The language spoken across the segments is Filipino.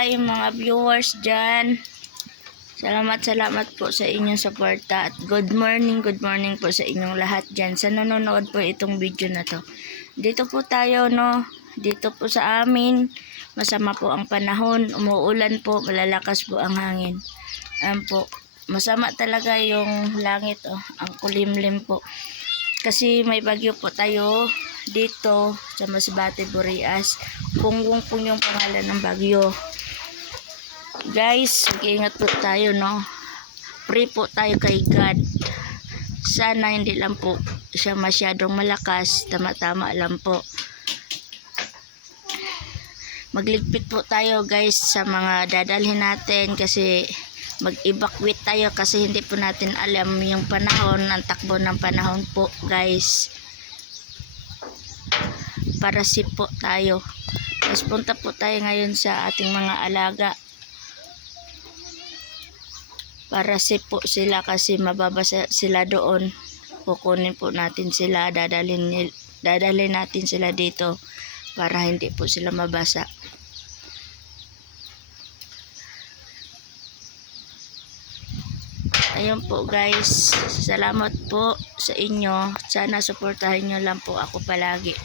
Hi mga viewers dyan. Salamat po sa inyong suporta at good morning po sa inyong lahat dyan sa nanonood po itong video na to. Dito po tayo dito po sa amin, masama po ang panahon, umuulan po, malalakas po ang hangin. Ayan po, masama talaga yung langit ang kulimlim po. Kasi may bagyo po tayo dito sa Masbate, Burias. Punggong po yung pangalan ng bagyo. Guys, mag-ingat po tayo Pray po tayo kay God. Sana hindi lang po siya masyadong malakas, tama-tama lang po. Magligpit po tayo guys sa mga dadalhin natin kasi mag-evacuate tayo kasi hindi po natin alam yung panahon, ang takbo ng panahon po guys. Para safe po tayo. Mas punta po tayo ngayon sa ating mga alaga. Para safe po sila kasi mababasa sila doon. Kukunin po natin sila, dadalhin natin sila dito para hindi po sila mabasa. Ayun po guys, salamat po sa inyo. Sana suportahan nyo lang po ako palagi.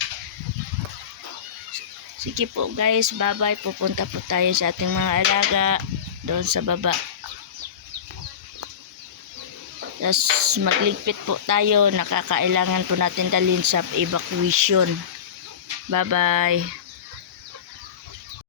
Sige po guys, bye bye. Pupunta po tayo sa ating mga alaga doon sa baba. Tapos magligpit po tayo, nakakailangan po natin dalhin sa evacuation. Bye bye.